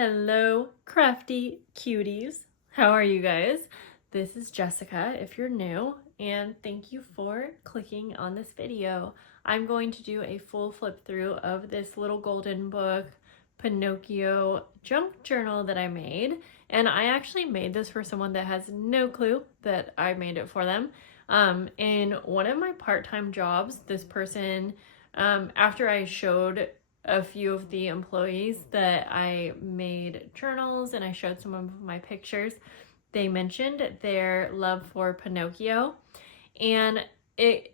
Hello, crafty cuties. How are you guys? This is Jessica if you're new, and thank you for clicking on this video. I'm going to do a full flip through of this little golden book Pinocchio junk journal that I made, and I actually made this for someone that has no clue that I made it for them. In one of my part-time jobs, this person, after I showed a few of the employees that I made journals and I showed some of my pictures, they mentioned their love for Pinocchio, and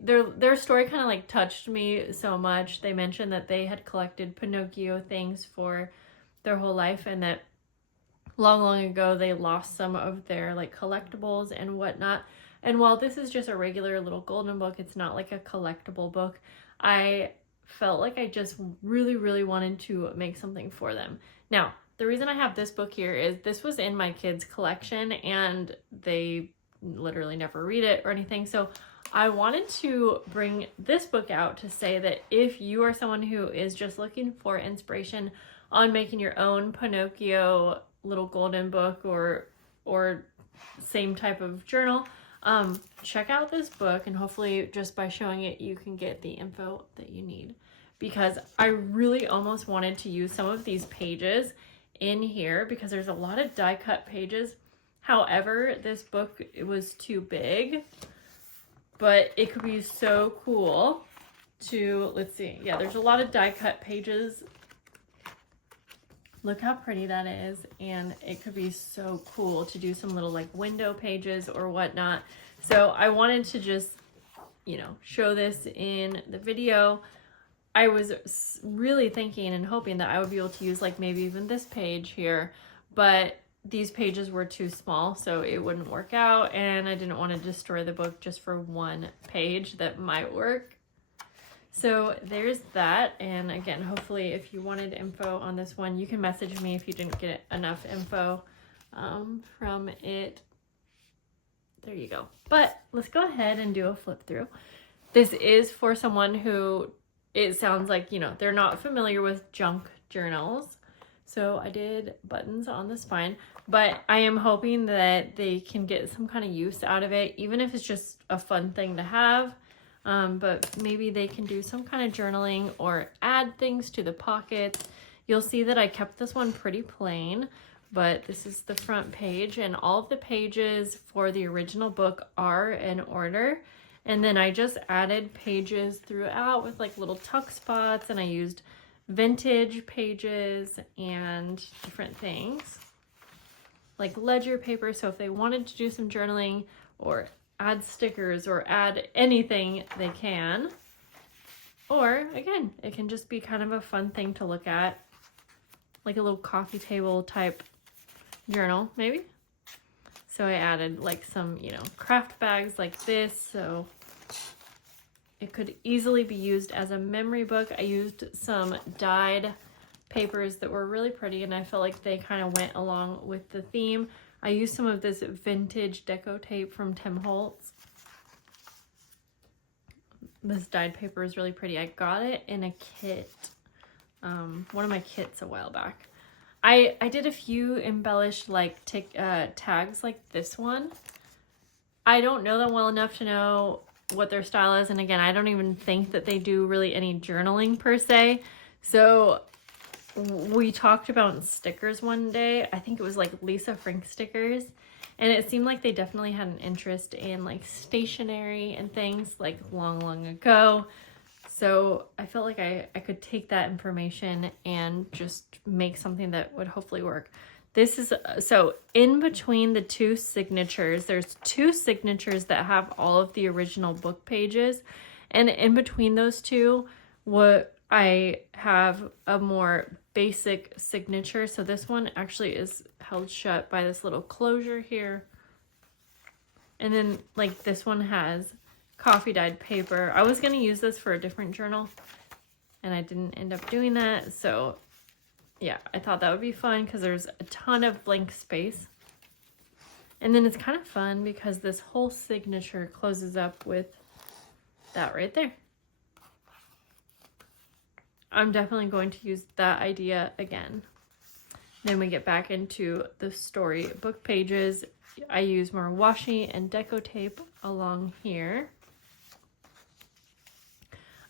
their story kind of like touched me so much. They mentioned that they had collected Pinocchio things for their whole life, and that long ago they lost some of their like collectibles and whatnot. And while this is just a regular little golden book, it's not like a collectible book, I felt like I just really wanted to make something for them. Now, the reason I have this book here is this was in my kids' collection and they literally never read it or anything. So I wanted to bring this book out to say that if you are someone who is just looking for inspiration on making your own Pinocchio little golden book or same type of journal, check out this book, and hopefully just by showing it you can get the info that you need, because I really almost wanted to use some of these pages in here because there's a lot of die cut pages. However, this book, it was too big, but it could be so cool to, let's see, yeah, there's a lot of die cut pages. Look how pretty that is, and it could be so cool to do some little like window pages or whatnot. So I wanted to just, show this in the video. I was really thinking and hoping that I would be able to use like maybe even this page here, but these pages were too small, so it wouldn't work out, and I didn't want to destroy the book just for one page that might work. So there's that, and again, hopefully if you wanted info on this one, you can message me if you didn't get enough info from it. There you go. But let's go ahead and do a flip through. This is for someone who, it sounds like, they're not familiar with junk journals. So I did buttons on the spine, but I am hoping that they can get some kind of use out of it, even if it's just a fun thing to have. But maybe they can do some kind of journaling or add things to the pockets. You'll see that I kept this one pretty plain, but this is the front page, and all of the pages for the original book are in order. And then I just added pages throughout with like little tuck spots, and I used vintage pages and different things like ledger paper. So if they wanted to do some journaling or add stickers or add anything, they can. Or again, it can just be kind of a fun thing to look at, like a little coffee table type journal maybe. So I added like some, craft bags like this, so it could easily be used as a memory book. I used some dyed papers that were really pretty, and I felt like they kind of went along with the theme. I used some of this vintage deco tape from Tim Holtz. This dyed paper is really pretty. I got it in a kit, one of my kits a while back. I did a few embellished like tags like this one. I don't know them well enough to know what their style is, and again, I don't even think that they do really any journaling per se. So we talked about stickers one day. I think it was like Lisa Frank stickers, and it seemed like they definitely had an interest in like stationery and things like long ago. So I felt like I could take that information and just make something that would hopefully work. This is, so in between the two signatures, there's two signatures that have all of the original book pages, and in between those two, what I have a more basic signature. So this one actually is held shut by this little closure here. And then like this one has coffee dyed paper. I was going to use this for a different journal, and I didn't end up doing that. So yeah, I thought that would be fun because there's a ton of blank space. And then it's kind of fun because this whole signature closes up with that right there. I'm definitely going to use that idea again. Then we get back into the storybook pages. I use more washi and deco tape along here.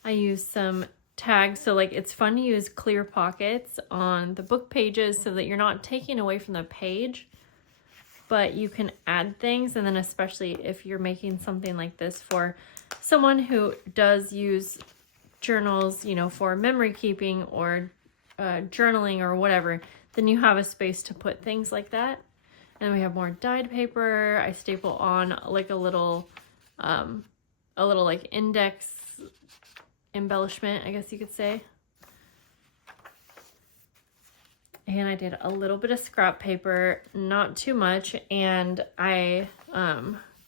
I use some tags, so like it's fun to use clear pockets on the book pages so that you're not taking away from the page, but you can add things. And then especially if you're making something like this for someone who does use journals, you know, for memory keeping or journaling or whatever, then you have a space to put things like that. And we have more dyed paper. I staple on like a little like index embellishment, I guess you could say. And I did a little bit of scrap paper, not too much, and I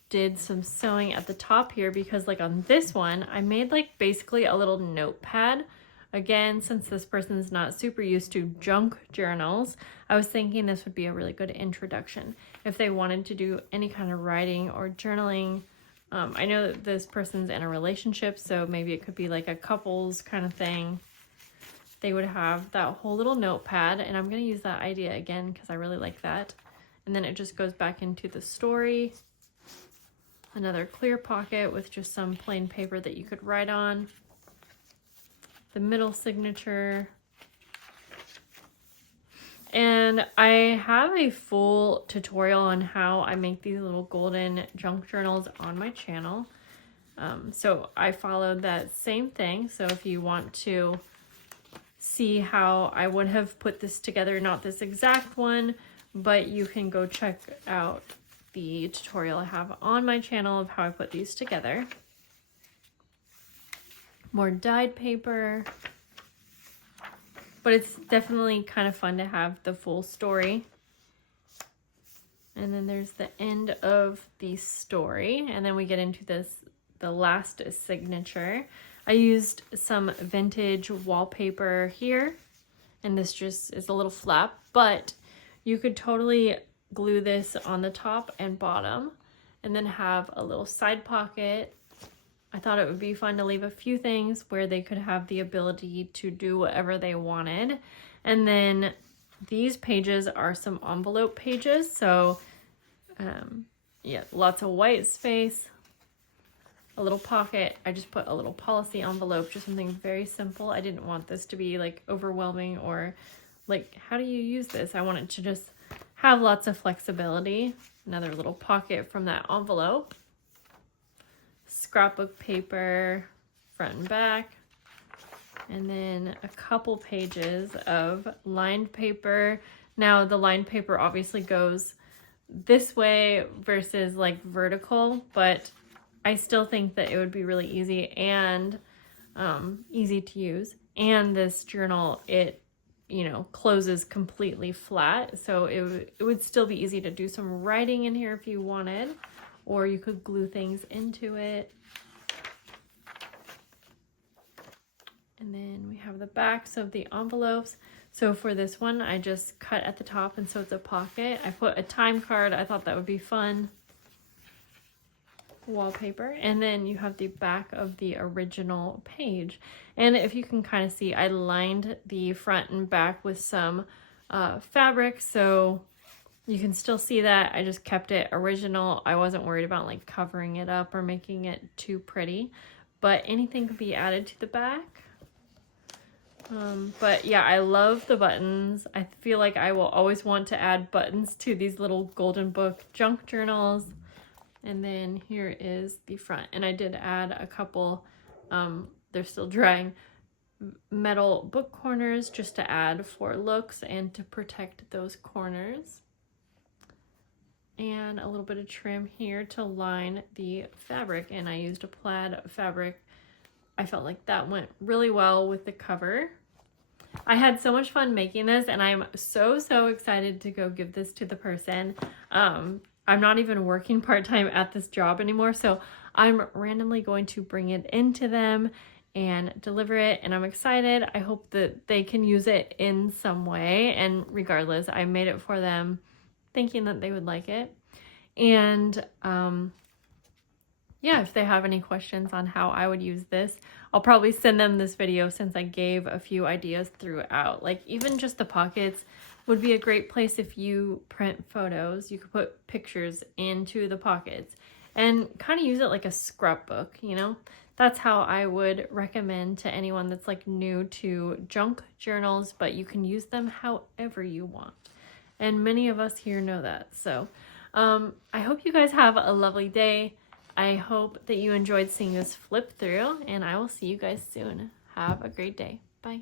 did some sewing at the top here because like on this one, I made like basically a little notepad. Again, since this person's not super used to junk journals, I was thinking this would be a really good introduction if they wanted to do any kind of writing or journaling. I know that this person's in a relationship, so maybe it could be like a couples kind of thing. They would have that whole little notepad, and I'm going to use that idea again because I really like that. And then it just goes back into the story. Another clear pocket with just some plain paper that you could write on. The middle signature. And I have a full tutorial on how I make these little golden junk journals on my channel. So I followed that same thing. So if you want to see how I would have put this together, not this exact one, but you can go check out the tutorial I have on my channel of how I put these together. More dyed paper. But it's definitely kind of fun to have the full story. And then there's the end of the story. And then we get into the last signature. I used some vintage wallpaper here. And this just is a little flap. But you could totally glue this on the top and bottom. And then have a little side pocket. I thought it would be fun to leave a few things where they could have the ability to do whatever they wanted. And then these pages are some envelope pages. So yeah, lots of white space, a little pocket. I just put a little policy envelope, just something very simple. I didn't want this to be like overwhelming or like, how do you use this? I wanted to just have lots of flexibility. Another little pocket from that envelope. Scrapbook paper, front and back, and then a couple pages of lined paper. Now the lined paper obviously goes this way versus like vertical, but I still think that it would be really easy and easy to use. And this journal, it, you know, closes completely flat, so it would still be easy to do some writing in here if you wanted, or you could glue things into it. And then we have the backs of the envelopes. So for this one, I just cut at the top, and so it's a pocket. I put a time card. I thought that would be fun. Wallpaper. And then you have the back of the original page. And if you can kind of see, I lined the front and back with some fabric, so you can still see that. I just kept it original. I wasn't worried about like covering it up or making it too pretty, but anything could be added to the back. But yeah, I love the buttons. I feel like I will always want to add buttons to these little golden book junk journals. And then here is the front. And I did add a couple, they're still drying, metal book corners just to add for looks and to protect those corners. And a little bit of trim here to line the fabric. And I used a plaid fabric. I felt like that went really well with the cover. I had so much fun making this, and I'm so excited to go give this to the person. I'm not even working part-time at this job anymore, so I'm randomly going to bring it into them and deliver it, and I'm excited. I hope that they can use it in some way, and regardless, I made it for them thinking that they would like it. And yeah, if they have any questions on how I would use this, I'll probably send them this video since I gave a few ideas throughout. Like even just the pockets, would be a great place if you print photos. You could put pictures into the pockets and kind of use it like a scrapbook, you know? That's how I would recommend to anyone that's like new to junk journals, but you can use them however you want. And many of us here know that. So I hope you guys have a lovely day. I hope that you enjoyed seeing this flip through, and I will see you guys soon. Have a great day. Bye.